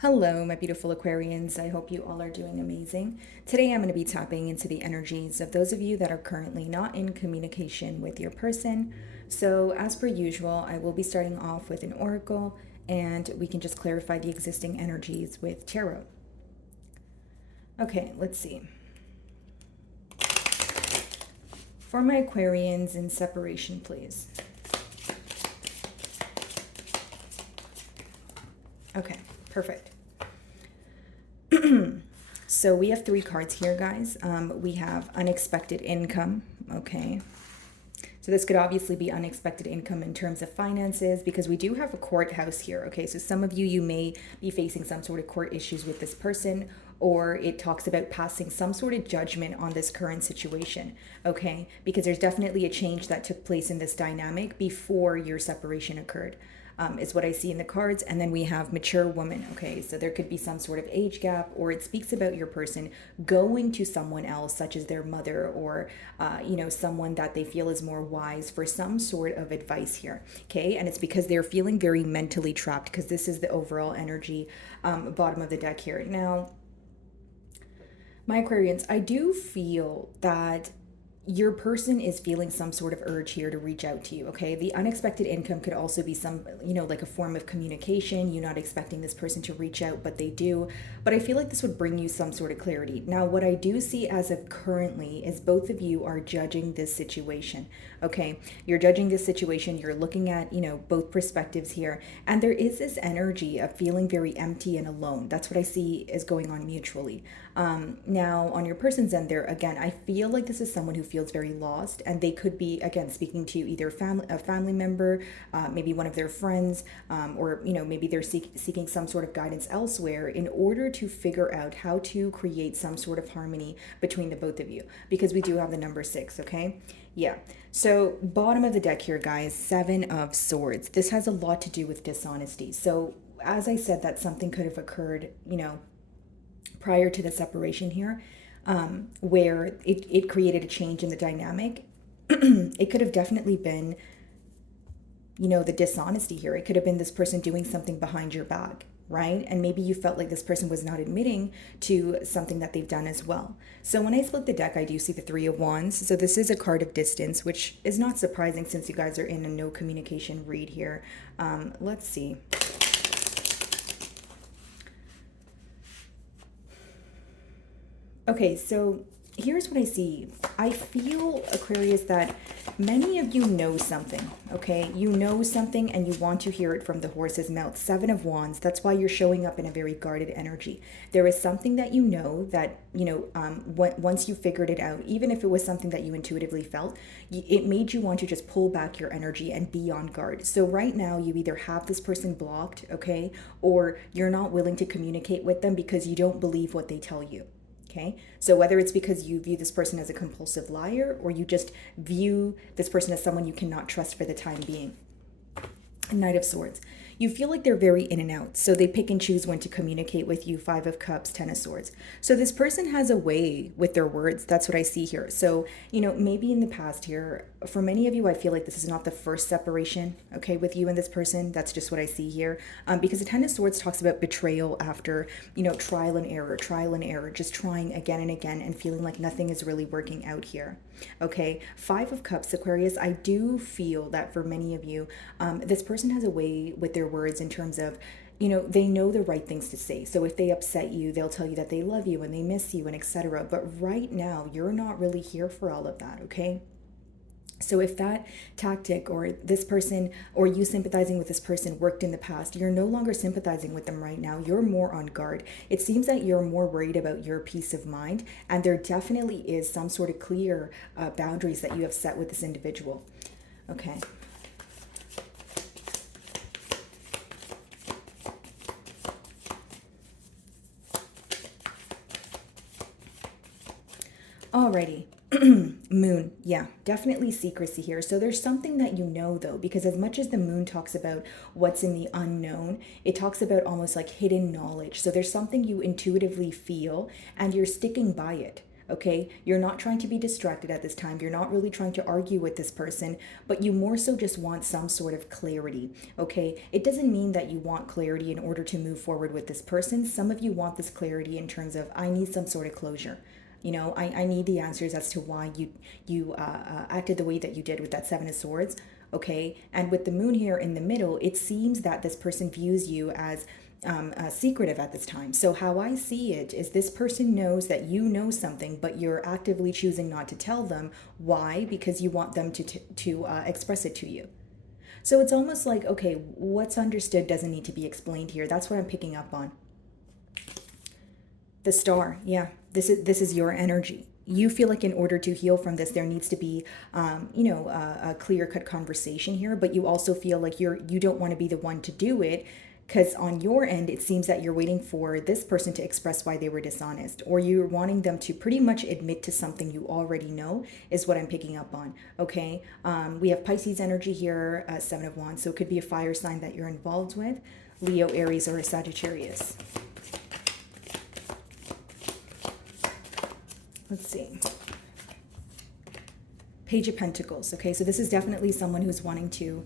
Hello, my beautiful Aquarians. I hope you all are doing amazing. Today, I'm going to be tapping into the energies of those of you that are currently not in communication with your person. So, as per usual, I will be starting off with an oracle and we can just clarify the existing energies with tarot. Okay, let's see. For my Aquarians in separation, please. Okay, perfect. So we have three cards here, guys. We have unexpected income. Okay. So this could obviously be unexpected income in terms of finances because we do have a courthouse here. Okay. So some of you, you may be facing some sort of court issues with this person, or it talks about passing some sort of judgment on this current situation. Okay. Because there's definitely a change that took place in this dynamic before your separation occurred. Is what I see in the cards. And then we have mature woman. Okay, so there could be some sort of age gap, or it speaks about your person going to someone else, such as their mother, or someone that they feel is more wise for some sort of advice here. Okay, and it's because they're feeling very mentally trapped, because this is the overall energy, bottom of the deck here. Now, my Aquarians, I do feel that your person is feeling some sort of urge here to reach out to you. Okay, the unexpected income could also be some, like a form of communication. You're not expecting this person to reach out, but they do. But I feel like this would bring you some sort of clarity. Now, what I do see as of currently is both of you are judging this situation. Okay, you're judging this situation, you're looking at both perspectives here, and there is this energy of feeling very empty and alone. That's what I see is going on mutually. Now, on your person's end there, again, I feel like this is someone who feels very lost, and they could be, again, speaking to either a family member, maybe one of their friends, or maybe they're seeking some sort of guidance elsewhere in order to figure out how to create some sort of harmony between the both of you, because we do have the number 6. Okay, yeah. So bottom of the deck here, guys, 7 of Swords. This has a lot to do with dishonesty. So as I said, that something could have occurred, prior to the separation here, where it created a change in the dynamic. It could have definitely been, the dishonesty here. It could have been this person doing something behind your back, right? And maybe you felt like this person was not admitting to something that they've done as well. So when I split the deck, I do see the 3 of Wands. So this is a card of distance, which is not surprising since you guys are in a no communication read here. Let's see. Okay, so here's what I see. I feel, Aquarius, that many of you know something, okay? You know something and you want to hear it from the horse's mouth. 7 of Wands, that's why you're showing up in a very guarded energy. There is something that you know that, once you figured it out, even if it was something that you intuitively felt, it made you want to just pull back your energy and be on guard. So right now, you either have this person blocked, okay? Or you're not willing to communicate with them because you don't believe what they tell you. Okay, so whether it's because you view this person as a compulsive liar, or you just view this person as someone you cannot trust for the time being. Knight of Swords. You feel like they're very in and out, so they pick and choose when to communicate with you. 5 of Cups, 10 of Swords. So this person has a way with their words. That's what I see here. So, maybe in the past here, for many of you, I feel like this is not the first separation, okay, with you and this person. That's just what I see here. Because the 10 of Swords talks about betrayal after, trial and error, just trying again and again and feeling like nothing is really working out here. Okay, 5 of Cups, Aquarius, I do feel that for many of you, this person has a way with their words in terms of, they know the right things to say. So if they upset you, they'll tell you that they love you and they miss you and etc. But right now, you're not really here for all of that, okay? So if that tactic or this person or you sympathizing with this person worked in the past, you're no longer sympathizing with them right now. You're more on guard. It seems that you're more worried about your peace of mind, and there definitely is some sort of clear boundaries that you have set with this individual. Okay. Alrighty. Moon, yeah, definitely secrecy here. So there's something that you know though, because as much as the moon talks about what's in the unknown, it talks about almost like hidden knowledge. So there's something you intuitively feel and you're sticking by it. okay? You're not trying to be distracted at this time. You're not really trying to argue with this person, but you more so just want some sort of clarity, okay? It doesn't mean that you want clarity in order to move forward with this person. Some of you want this clarity in terms of, I need some sort of closure. You know, I need the answers as to why you acted the way that you did with that Seven of Swords, okay? And with the moon here in the middle, it seems that this person views you as secretive at this time. So how I see it is this person knows that you know something, but you're actively choosing not to tell them. Why? Because you want them to express it to you. So it's almost like, okay, what's understood doesn't need to be explained here. That's what I'm picking up on. The Star, yeah, this is your energy. You feel like in order to heal from this, there needs to be, a clear-cut conversation here. But you also feel like you don't want to be the one to do it, because on your end, it seems that you're waiting for this person to express why they were dishonest, or you're wanting them to pretty much admit to something you already know, is what I'm picking up on. Okay, we have Pisces energy here, Seven of Wands, so it could be a fire sign that you're involved with, Leo, Aries, or a Sagittarius. Let's see. Page of Pentacles. Okay, so this is definitely someone who's wanting to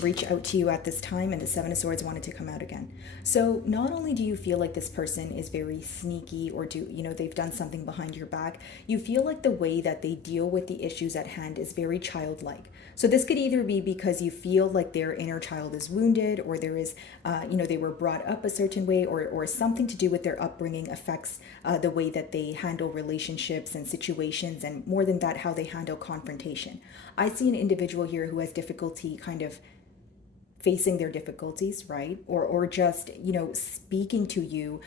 reach out to you at this time, and the Seven of Swords wanted to come out again. So not only do you feel like this person is very sneaky, or they've done something behind your back, you feel like the way that they deal with the issues at hand is very childlike. So this could either be because you feel like their inner child is wounded, or there is, they were brought up a certain way, or something to do with their upbringing affects the way that they handle relationships and situations, and more than that, how they handle confrontation. I see an individual here who has difficulty kind of facing their difficulties, right? Or just, speaking to you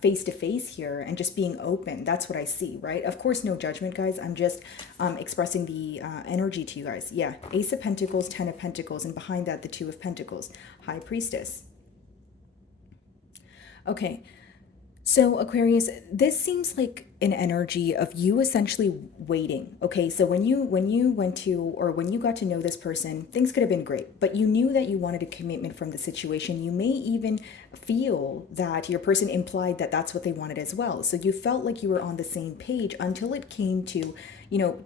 face to face here and just being open. That's what I see, right? Of course, no judgment, guys. I'm just expressing the energy to you guys. Yeah, Ace of Pentacles, Ten of Pentacles, and behind that, the Two of Pentacles, High Priestess. Okay. So Aquarius, this seems like an energy of you essentially waiting. Okay, so when you went to, or when you got to know this person, things could have been great, but you knew that you wanted a commitment from the situation. You may even feel that your person implied that that's what they wanted as well. So you felt like you were on the same page until it came to,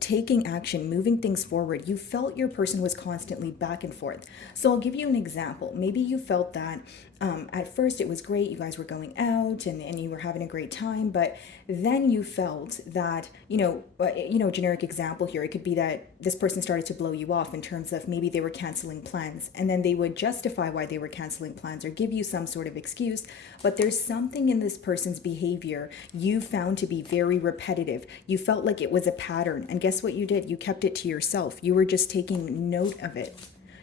taking action, moving things forward. You felt your person was constantly back and forth. So I'll give you an example. Maybe you felt that at first it was great. You guys were going out and you were having a great time, but then you felt that, generic example here, it could be that this person started to blow you off in terms of maybe they were canceling plans, and then they would justify why they were canceling plans or give you some sort of excuse. But there's something in this person's behavior you found to be very repetitive. You felt like it was a pattern. And guess what you did? You kept it to yourself. You were just taking note of it.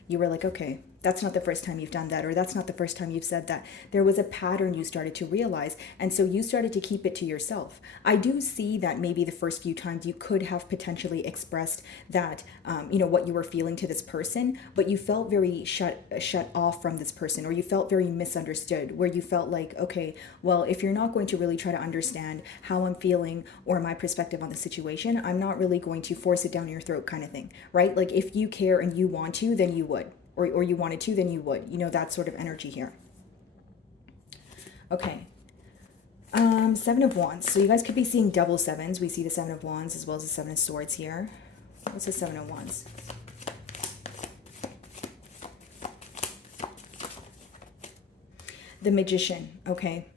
You were like, okay, that's not the first time you've done that, or that's not the first time you've said that. There was a pattern you started to realize, and so you started to keep it to yourself. I do see that maybe the first few times you could have potentially expressed that, what you were feeling to this person, but you felt very shut off from this person, or you felt very misunderstood, where you felt like, okay, well, if you're not going to really try to understand how I'm feeling or my perspective on the situation, I'm not really going to force it down your throat kind of thing, right? Like if you care and you want to, then you would. Or you wanted to, then you would. That sort of energy here. Okay. Seven of Wands. So you guys could be seeing double sevens. We see the Seven of Wands as well as the Seven of Swords here. What's the Seven of Wands? The Magician. Okay.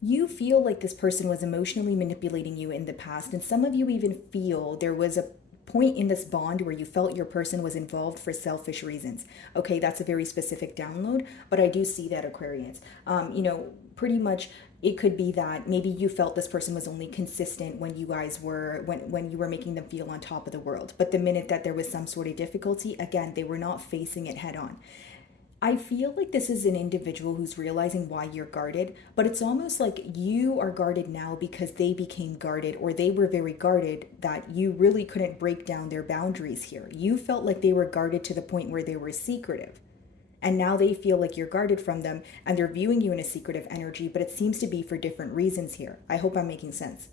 You feel like this person was emotionally manipulating you in the past, and some of you even feel there was a point in this bond where you felt your person was involved for selfish reasons. Okay, that's a very specific download, but I do see that, Aquarians. Pretty much it could be that maybe you felt this person was only consistent when you guys were, when you were making them feel on top of the world. But the minute that there was some sort of difficulty, again, they were not facing it head on. I feel like this is an individual who's realizing why you're guarded, but it's almost like you are guarded now because they became guarded, or they were very guarded that you really couldn't break down their boundaries here. You felt like they were guarded to the point where they were secretive. And now they feel like you're guarded from them, and they're viewing you in a secretive energy, but it seems to be for different reasons here. I hope I'm making sense.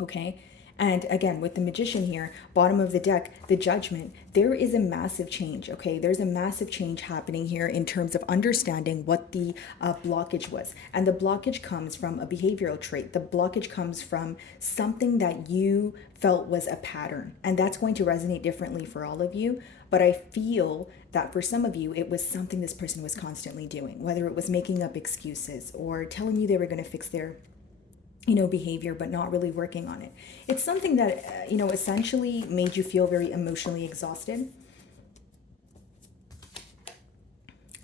Okay? And again, with the Magician here, bottom of the deck, the Judgment, there is a massive change, okay? There's a massive change happening here in terms of understanding what the blockage was. And the blockage comes from a behavioral trait. The blockage comes from something that you felt was a pattern. And that's going to resonate differently for all of you. But I feel that for some of you, it was something this person was constantly doing, whether it was making up excuses or telling you they were going to fix their behavior, but not really working on it. It's something that, essentially made you feel very emotionally exhausted.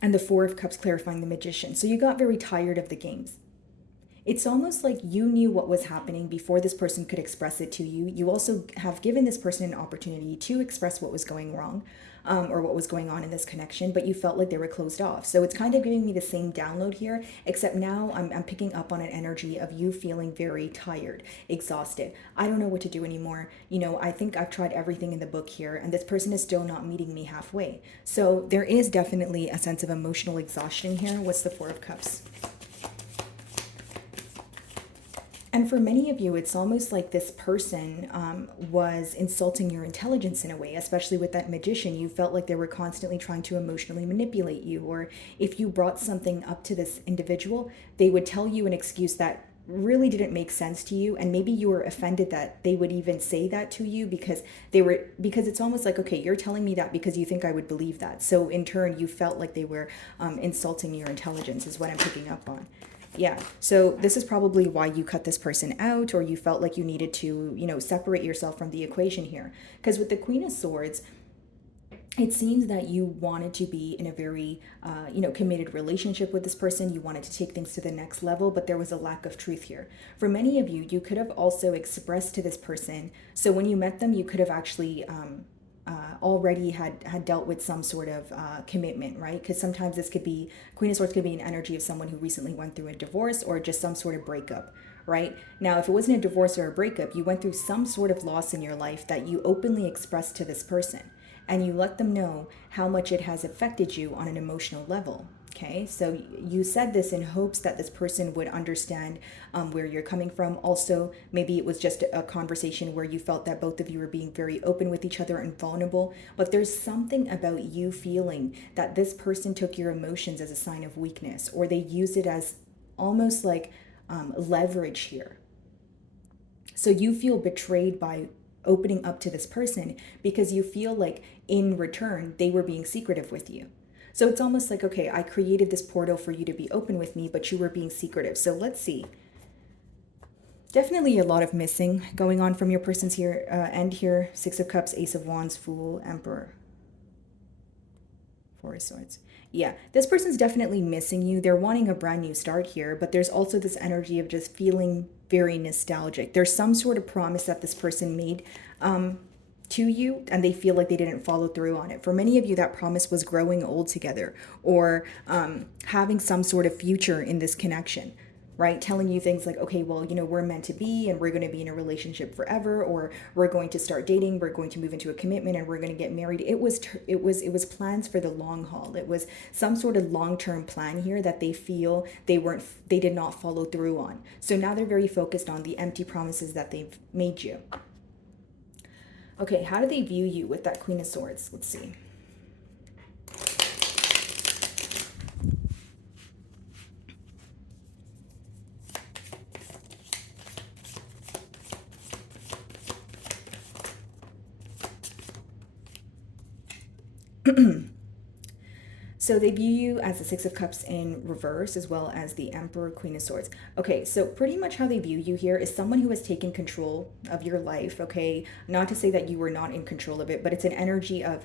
And the Four of Cups clarifying the Magician. So you got very tired of the games. It's almost like you knew what was happening before this person could express it to you. You also have given this person an opportunity to express what was going wrong, or what was going on in this connection, but you felt like they were closed off. So it's kind of giving me the same download here, except now I'm picking up on an energy of you feeling very tired, exhausted. I don't know what to do anymore. I think I've tried everything in the book here, and this person is still not meeting me halfway. So there is definitely a sense of emotional exhaustion here. What's the Four of Cups? And for many of you, it's almost like this person was insulting your intelligence in a way, especially with that Magician. You felt like they were constantly trying to emotionally manipulate you. Or if you brought something up to this individual, they would tell you an excuse that really didn't make sense to you, and maybe you were offended that they would even say that to you because it's almost like, okay, you're telling me that because you think I would believe that. So in turn, you felt like they were insulting your intelligence, is what I'm picking up on. Yeah, so this is probably why you cut this person out, or you felt like you needed to, separate yourself from the equation here. Because with the Queen of Swords, it seems that you wanted to be in a very, committed relationship with this person. You wanted to take things to the next level, but there was a lack of truth here. For many of you, you could have also expressed to this person. So when you met them, you could have actually already had dealt with some sort of commitment, right? Because sometimes this could be, Queen of Swords could be an energy of someone who recently went through a divorce or just some sort of breakup, right? Now, if it wasn't a divorce or a breakup, you went through some sort of loss in your life that you openly expressed to this person, and you let them know how much it has affected you on an emotional level. Okay, so you said this in hopes that this person would understand where you're coming from. Also, maybe it was just a conversation where you felt that both of you were being very open with each other and vulnerable. But there's something about you feeling that this person took your emotions as a sign of weakness, or they used it as almost like leverage here. So you feel betrayed by opening up to this person because you feel like in return they were being secretive with you. So it's almost like, okay, I created this portal for you to be open with me, but you were being secretive. So let's see. Definitely a lot of missing going on from your person's here, end here. Six of Cups, Ace of Wands, Fool, Emperor, Four of Swords. Yeah, this person's definitely missing you. They're wanting a brand new start here, but there's also this energy of just feeling very nostalgic. There's some sort of promise that this person made to you, and they feel like they didn't follow through on it. For many of you, that promise was growing old together, or having some sort of future in this connection, right? Telling you things like, okay, well, we're meant to be, and we're going to be in a relationship forever, or we're going to start dating, we're going to move into a commitment, and we're going to get married. It was plans for the long haul. It was some sort of long-term plan here that they feel they did not follow through on. So now they're very focused on the empty promises that they've made you. Okay, how do they view you with that Queen of Swords? Let's see. So they view you as the Six of Cups in reverse, as well as the Emperor, Queen of Swords. Okay, so pretty much how they view you here is someone who has taken control of your life, okay? Not to say that you were not in control of it, but it's an energy of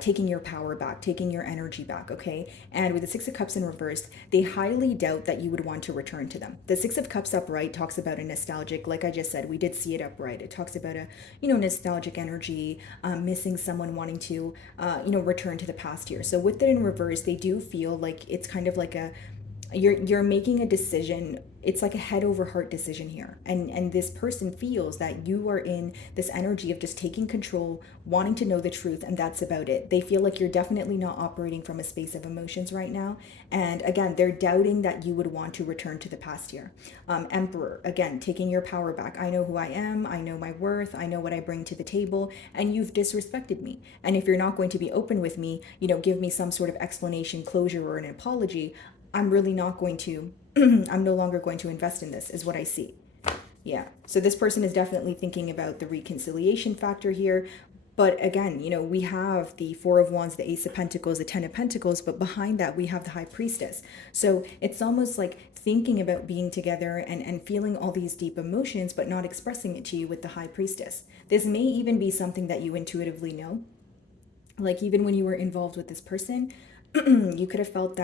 taking your power back, taking your energy back, okay? And with the Six of Cups in reverse, they highly doubt that you would want to return to them. The Six of Cups upright talks about a nostalgic, like I just said, we did see it upright. It talks about a, nostalgic energy, missing someone, wanting to, return to the past here. So with it in reverse, they do feel like it's kind of like a You're making a decision. It's like a head over heart decision here, and this person feels that you are in this energy of just taking control, wanting to know the truth, and that's about it. They feel like you're definitely not operating from a space of emotions right now, and again, they're doubting that you would want to return to the past here. Emperor, again, taking your power back. I know who I am, I know my worth, I know what I bring to the table, and you've disrespected me, and if you're not going to be open with me, give me some sort of explanation, closure, or an apology, I'm really not going to, I'm no longer going to invest in this, is what I see. Yeah. So this person is definitely thinking about the reconciliation factor here. But again, we have the Four of Wands, the Ace of Pentacles, the Ten of Pentacles, but behind that we have the High Priestess. So it's almost like thinking about being together and feeling all these deep emotions, but not expressing it to you with the High Priestess. This may even be something that you intuitively know. Like even when you were involved with this person, you could have felt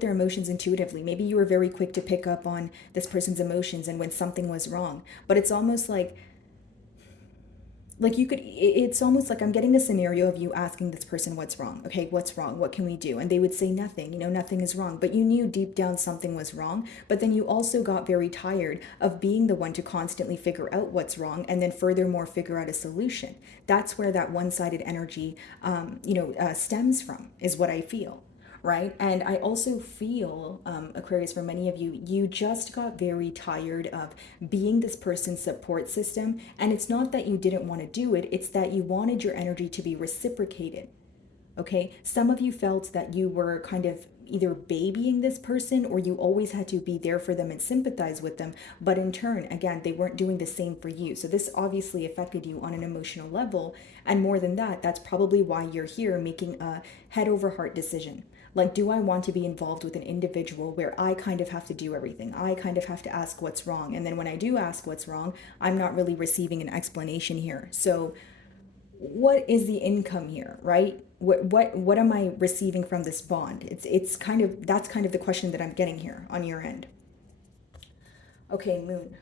their emotions intuitively. Maybe you were very quick to pick up on this person's emotions and when something was wrong. But it's almost like you could, it's almost like I'm getting a scenario of you asking this person what's wrong. Okay, what's wrong? What can we do? And they would say nothing. Nothing is wrong. But you knew deep down something was wrong. But then you also got very tired of being the one to constantly figure out what's wrong and then furthermore figure out a solution. That's where that one-sided energy stems from, is what I feel. Right. And I also feel, Aquarius, for many of you, you just got very tired of being this person's support system. And it's not that you didn't want to do it, it's that you wanted your energy to be reciprocated. Okay. Some of you felt that you were kind of either babying this person or you always had to be there for them and sympathize with them. But in turn, again, they weren't doing the same for you. So this obviously affected you on an emotional level. And more than that, that's probably why you're here making a head over heart decision. Like, do I want to be involved with an individual where I kind of have to do everything? I kind of have to ask what's wrong. And then when I do ask what's wrong, I'm not really receiving an explanation here. So what is the income here, right? What am I receiving from this bond? It's kind of, that's kind of the question that I'm getting here on your end. Okay, Moon.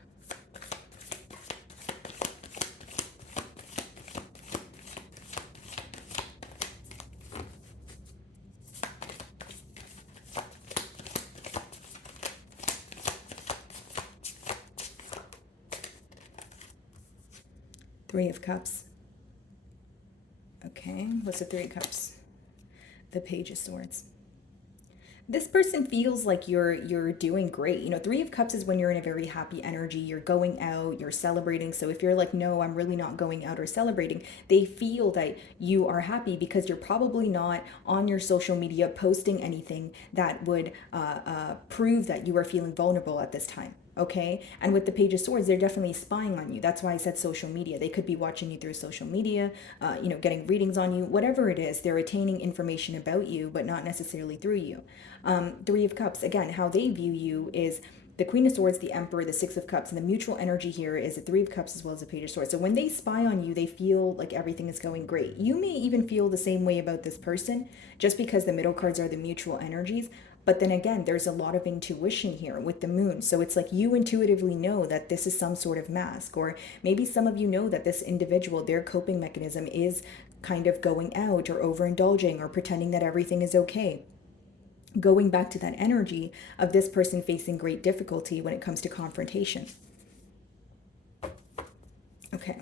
Three of Cups. Okay, what's the Three of Cups? The Page of Swords. This person feels like you're doing great. Three of Cups is when you're in a very happy energy, you're going out, you're celebrating. So if you're like, no, I'm really not going out or celebrating, they feel that you are happy because you're probably not on your social media posting anything that would prove that you are feeling vulnerable at this time. Okay. And with the Page of Swords, they're definitely spying on you. That's why I said social media. They could be watching you through social media, getting readings on you, whatever it is. They're attaining information about you, but not necessarily through you. Three of Cups, again, how they view you is the Queen of Swords, the Emperor, the Six of Cups, and the mutual energy here is the Three of Cups as well as the Page of Swords. So when they spy on you, they feel like everything is going great. You may even feel the same way about this person just because the middle cards are the mutual energies. But then again, there's a lot of intuition here with the Moon. So it's like you intuitively know that this is some sort of mask, or maybe some of you know that this individual, their coping mechanism is kind of going out or overindulging or pretending that everything is okay. Going back to that energy of this person facing great difficulty when it comes to confrontation. Okay.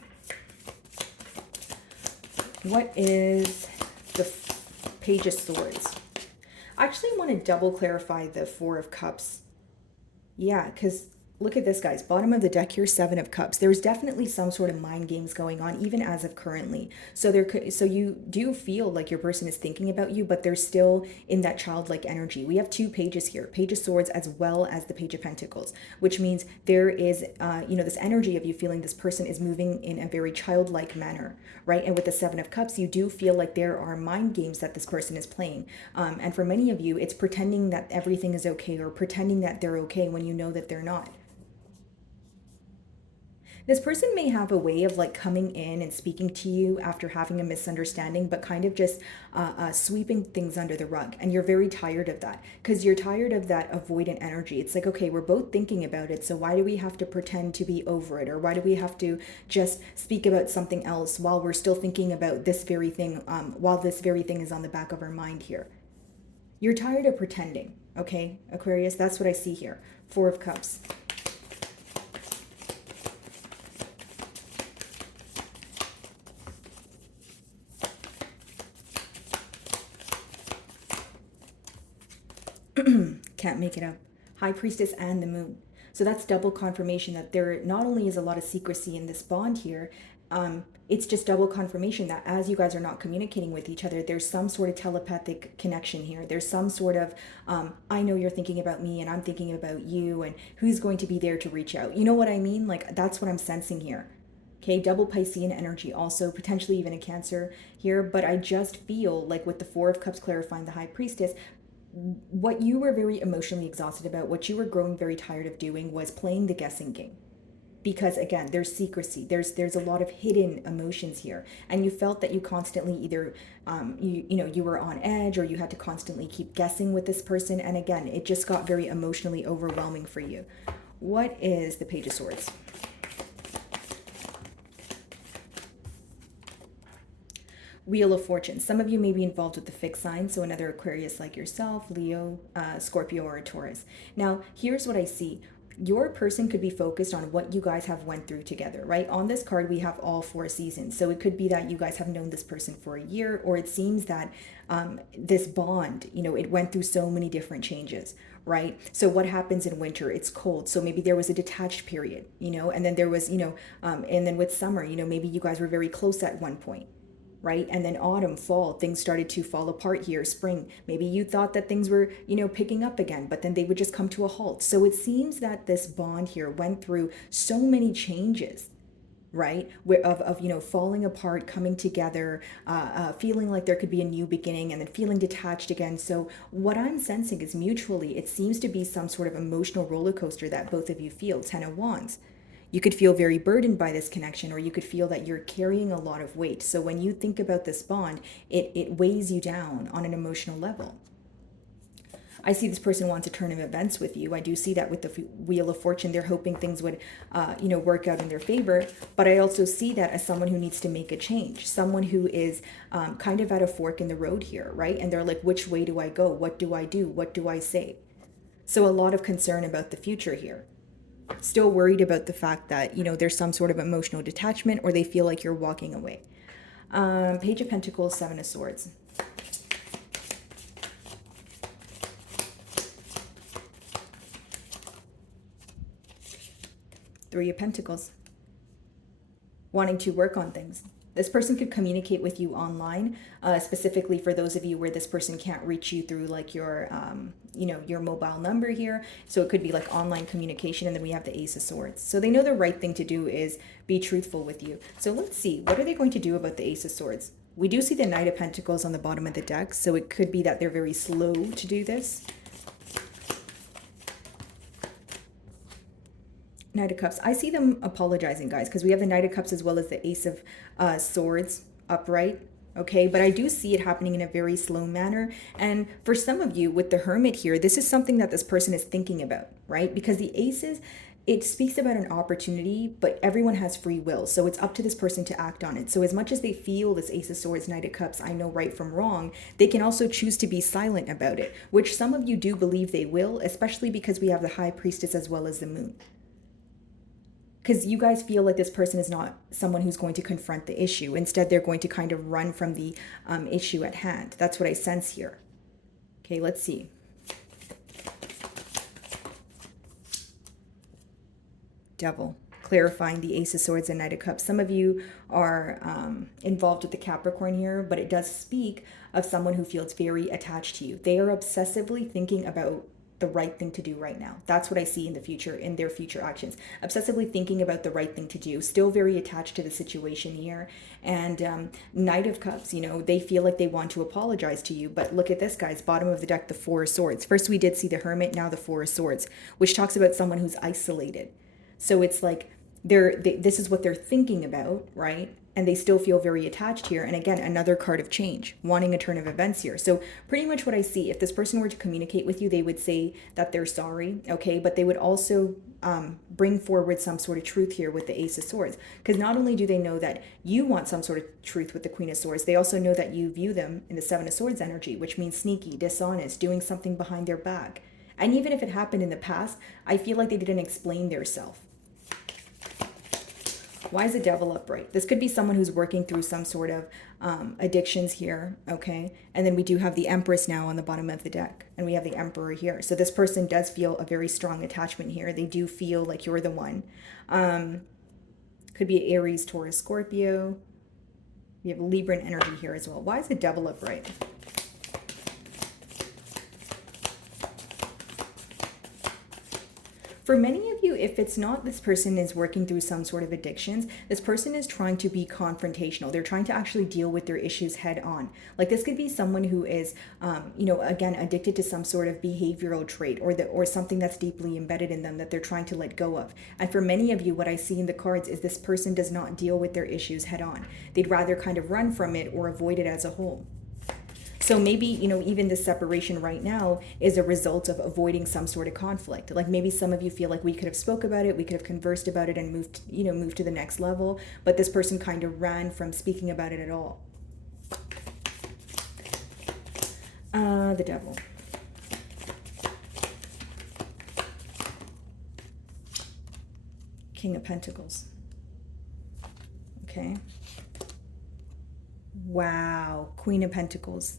What is the Page of Swords? I actually want to double clarify the Four of Cups. Yeah, because look at this, guys. Bottom of the deck here, Seven of Cups. There's definitely some sort of mind games going on, even as of currently. So you do feel like your person is thinking about you, but they're still in that childlike energy. We have two pages here, Page of Swords as well as the Page of Pentacles, which means there is, this energy of you feeling this person is moving in a very childlike manner, right? And with the Seven of Cups, you do feel like there are mind games that this person is playing. And for many of you, it's pretending that everything is okay or pretending that they're okay when you know that they're not. This person may have a way of like coming in and speaking to you after having a misunderstanding, but kind of just sweeping things under the rug. And you're very tired of that because you're tired of that avoidant energy. It's like, okay, we're both thinking about it. So why do we have to pretend to be over it? Or why do we have to just speak about something else while we're still thinking about this very thing, while this very thing is on the back of our mind here? You're tired of pretending, okay, Aquarius? That's what I see here. Four of Cups. Can't make it up. High Priestess and the Moon. So that's double confirmation that there not only is a lot of secrecy in this bond here, it's just double confirmation that as you guys are not communicating with each other, there's some sort of telepathic connection here. There's some sort of, I know you're thinking about me and I'm thinking about you, and who's going to be there to reach out. You know what I mean? Like, that's what I'm sensing here. Okay, double Piscean energy also, potentially even a Cancer here, but I just feel like with the Four of Cups clarifying the High Priestess, what you were very emotionally exhausted about, what you were growing very tired of doing was playing the guessing game. Because again, there's secrecy, there's a lot of hidden emotions here, and you felt that you constantly either you were on edge, or you had to constantly keep guessing with this person, and again, it just got very emotionally overwhelming for you. What is the Page of Swords? Wheel of Fortune. Some of you may be involved with the fixed sign, so another Aquarius like yourself, Leo, Scorpio, or a Taurus. Now, here's what I see. Your person could be focused on what you guys have went through together, right? On this card, we have all four seasons. So it could be that you guys have known this person for a year, or it seems that this bond, it went through so many different changes, right? So what happens in winter? It's cold. So maybe there was a detached period, and then there was, and then with summer, maybe you guys were very close at one point, right? And then autumn, fall, things started to fall apart here. Spring, maybe you thought that things were, picking up again, but then they would just come to a halt. So it seems that this bond here went through so many changes, right? Of falling apart, coming together, feeling like there could be a new beginning, and then feeling detached again. So what I'm sensing is mutually, it seems to be some sort of emotional roller coaster that both of you feel. Ten of Wands. You could feel very burdened by this connection, or you could feel that you're carrying a lot of weight. So when you think about this bond, it weighs you down on an emotional level. I see this person wants a turn of events with you. I do see that with the Wheel of Fortune. They're hoping things would, work out in their favor. But I also see that as someone who needs to make a change, someone who is kind of at a fork in the road here, right? And they're like, which way do I go? What do I do? What do I say? So a lot of concern about the future here. Still worried about the fact that, there's some sort of emotional detachment, or they feel like you're walking away. Page of Pentacles, Seven of Swords. Three of Pentacles. Wanting to work on things. This person could communicate with you online, specifically for those of you where this person can't reach you through like your mobile number here. So it could be like online communication. And then we have the Ace of Swords. So they know the right thing to do is be truthful with you. So let's see, what are they going to do about the Ace of Swords? We do see the Knight of Pentacles on the bottom of the deck. So it could be that they're very slow to do this. Knight of Cups. I see them apologizing, guys, because we have the Knight of Cups as well as the Ace of Swords upright. Okay, but I do see it happening in a very slow manner. And for some of you with the Hermit here, this is something that this person is thinking about, right? Because the Aces, it speaks about an opportunity, but everyone has free will. So it's up to this person to act on it. So as much as they feel this Ace of Swords, Knight of Cups, I know right from wrong, they can also choose to be silent about it, which some of you do believe they will, especially because we have the High Priestess as well as the Moon. Because you guys feel like this person is not someone who's going to confront the issue. Instead, they're going to kind of run from the issue at hand. That's what I sense here. Okay, let's see. Devil, clarifying the Ace of Swords and Knight of Cups. Some of you are involved with the Capricorn here, but it does speak of someone who feels very attached to you. They are obsessively thinking about the right thing to do right now. That's what I see in the future, in their future actions. Obsessively thinking about the right thing to do, still very attached to the situation here. And Knight of Cups, they feel like they want to apologize to you. But look at this, guys, bottom of the deck, the Four of Swords. First we did see the Hermit, now the Four of Swords, which talks about someone who's isolated. So it's like this is what they're thinking about, right? and they still feel very attached here. And again, another card of change, wanting a turn of events here. So pretty much what I see, if this person were to communicate with you, they would say that they're sorry, okay? But they would also bring forward some sort of truth here with the Ace of Swords. Because not only do they know that you want some sort of truth with the Queen of Swords, they also know that you view them in the Seven of Swords energy, which means sneaky, dishonest, doing something behind their back. And even if it happened in the past, I feel like they didn't explain their self. Why is the Devil upright? This could be someone who's working through some sort of addictions here, okay? And then we do have the Empress now on the bottom of the deck, and we have the Emperor here. So this person does feel a very strong attachment here. They do feel like you're the one. Could be Aries, Taurus, Scorpio. We have Libran energy here as well. Why is the Devil upright? For many of you, if it's not this person is working through some sort of addictions, this person is trying to be confrontational. They're trying to actually deal with their issues head on. Like this could be someone who is, again, addicted to some sort of behavioral trait or something that's deeply embedded in them that they're trying to let go of. And for many of you, what I see in the cards is this person does not deal with their issues head on. They'd rather kind of run from it or avoid it as a whole. So maybe, even this separation right now is a result of avoiding some sort of conflict. Like maybe some of you feel like we could have spoke about it, we could have conversed about it and moved to the next level. But this person kind of ran from speaking about it at all. The Devil. King of Pentacles. Okay. Wow. Queen of Pentacles.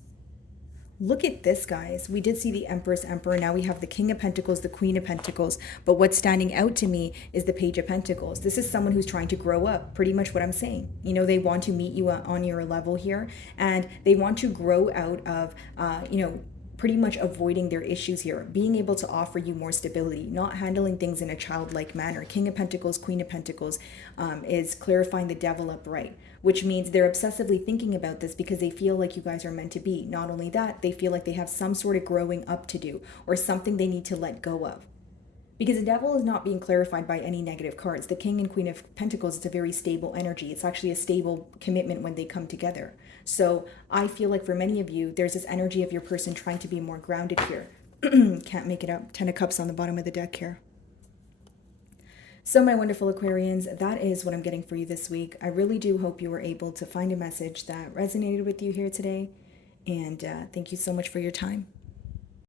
Look at this, guys. We did see the Empress, Emperor. Now we have the King of Pentacles, the Queen of Pentacles. But what's standing out to me is the Page of Pentacles. This is someone who's trying to grow up. Pretty much what I'm saying. They want to meet you on your level here. And they want to grow out of, pretty much avoiding their issues here, being able to offer you more stability, not handling things in a childlike manner. King of Pentacles, Queen of Pentacles is clarifying the Devil upright, which means they're obsessively thinking about this because they feel like you guys are meant to be. Not only that, they feel like they have some sort of growing up to do or something they need to let go of. Because the Devil is not being clarified by any negative cards. The King and Queen of Pentacles is a very stable energy. It's actually a stable commitment when they come together. So I feel like for many of you, there's this energy of your person trying to be more grounded here. Can't make it up. 10 of Cups on the bottom of the deck here. So my wonderful Aquarians, that is what I'm getting for you this week. I really do hope you were able to find a message that resonated with you here today. And thank you so much for your time.